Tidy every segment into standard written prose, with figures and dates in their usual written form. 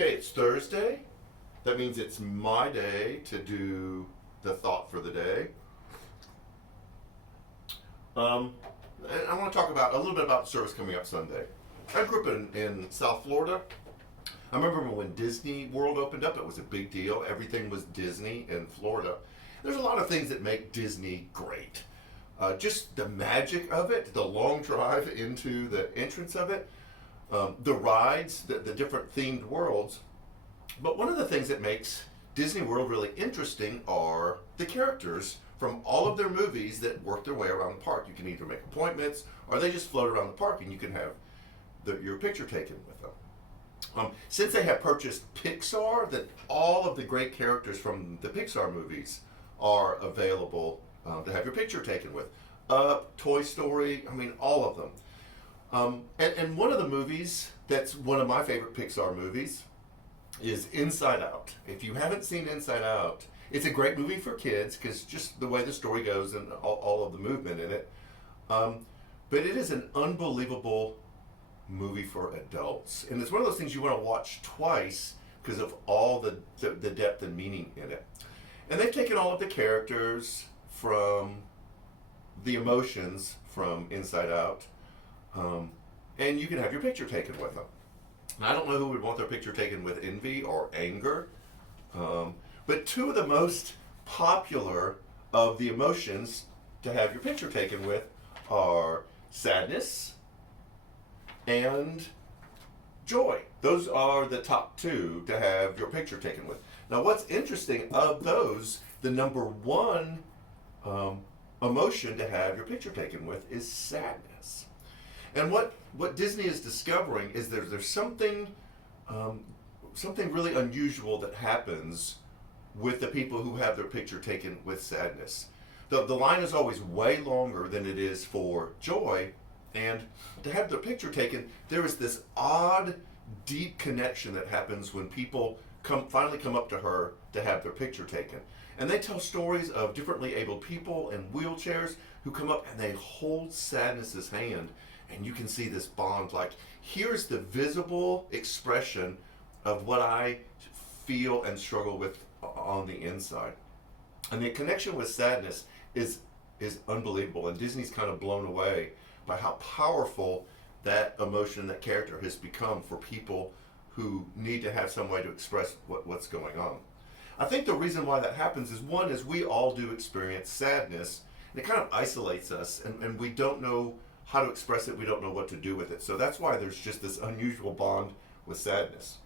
Okay, it's Thursday. That means it's my day to do the thought for the day. Um, and I want to talk about a little bit about the service coming up Sunday. I grew up in South Florida. I remember when Disney World opened up, it was a big deal. Everything was Disney in Florida. There's a lot of things that make Disney great. Just the magic of it, the long drive into the entrance of it, the rides, the different themed worlds. But one of the things that makes Disney World really interesting are the characters from all of their movies that work their way around the park. You can either make appointments or they just float around the park and you can have your picture taken with them. Since they have purchased Pixar, that all of the great characters from the Pixar movies are available to have your picture taken with. Up, Toy Story, I mean, all of them. And one of the movies that's one of my favorite Pixar movies is Inside Out. If you haven't seen Inside Out, it's a great movie for kids because just the way the story goes and all of the movement in it. But it is an unbelievable movie for adults. And it's one of those things you want to watch twice because of all the depth and meaning in it. And they've taken all of the characters from the emotions from Inside Out, and you can have your picture taken with them. I don't know who would want their picture taken with envy or anger, but two of the most popular of the emotions to have your picture taken with are sadness and joy. Those are the top two to have your picture taken with. Now, what's interesting of those, the number one emotion to have your picture taken with is sadness. And what Disney is discovering is there's something really unusual that happens with the people who have their picture taken with sadness. The line is always way longer than it is for joy, and to have their picture taken, there is this odd, deep connection that happens when people finally come up to her to have their picture taken. And they tell stories of differently abled people in wheelchairs who come up and they hold Sadness's hand, and you can see this bond. Like, here's the visible expression of what I feel and struggle with on the inside. And the connection with Sadness is unbelievable, and Disney's kind of blown away by how powerful that emotion, that character has become for people who need to have some way to express what's going on. I think the reason why that happens is, one, is we all do experience sadness, and it kind of isolates us, and we don't know how to express it, we don't know what to do with it. So that's why there's just this unusual bond with sadness.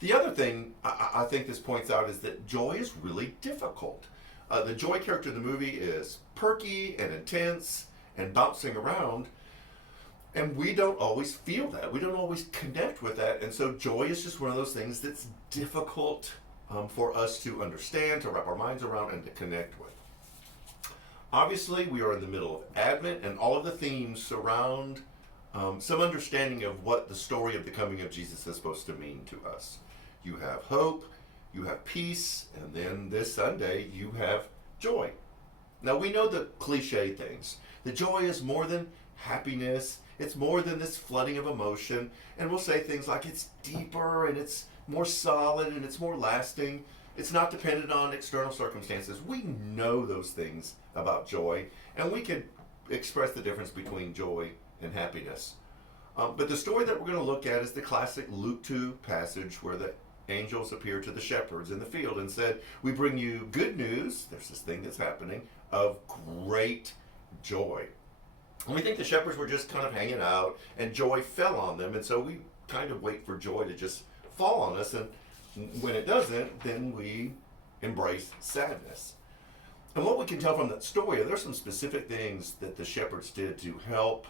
The other thing I think this points out is that joy is really difficult. The joy character in the movie is perky and intense and bouncing around, and we don't always feel that. We don't always connect with that, and so joy is just one of those things that's difficult for us to understand, to wrap our minds around, and to connect with. Obviously, we are in the middle of Advent, and all of the themes surround some understanding of what the story of the coming of Jesus is supposed to mean to us. You have hope, you have peace, and then this Sunday, you have joy. Now, we know the cliche things. The joy is more than happiness. It's more than this flooding of emotion. And we'll say things like it's deeper and it's more solid and it's more lasting. It's not dependent on external circumstances. We know those things about joy, and we can express the difference between joy and happiness. But the story that we're going to look at is the classic Luke 2 passage where the angels appeared to the shepherds in the field and said, "We bring you good news," there's this thing that's happening, "of great joy." And we think the shepherds were just kind of hanging out, and joy fell on them, and so we kind of wait for joy to just fall on us, and when it doesn't, then we embrace sadness. And what we can tell from that story, there's some specific things that the shepherds did to help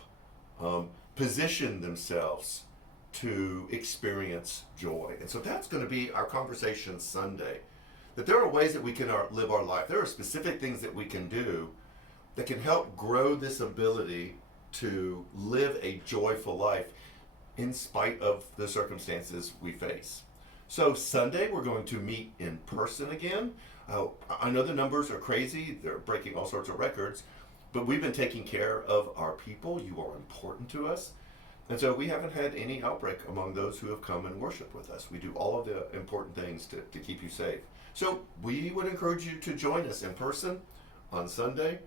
position themselves to experience joy. And so that's going to be our conversation Sunday. That there are ways that we can live our life. There are specific things that we can do that can help grow this ability to live a joyful life in spite of the circumstances we face. So Sunday, we're going to meet in person again. I know the numbers are crazy. They're breaking all sorts of records. But we've been taking care of our people. You are important to us. And so we haven't had any outbreak among those who have come and worshiped with us. We do all of the important things to keep you safe. So we would encourage you to join us in person on Sunday.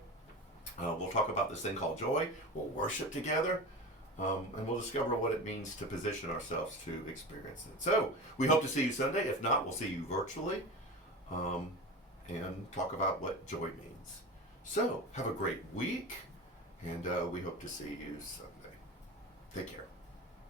We'll talk about this thing called joy. We'll worship together. And we'll discover what it means to position ourselves to experience it. So we hope to see you Sunday. If not, we'll see you virtually and talk about what joy means. So have a great week, and we hope to see you Sunday. Take care.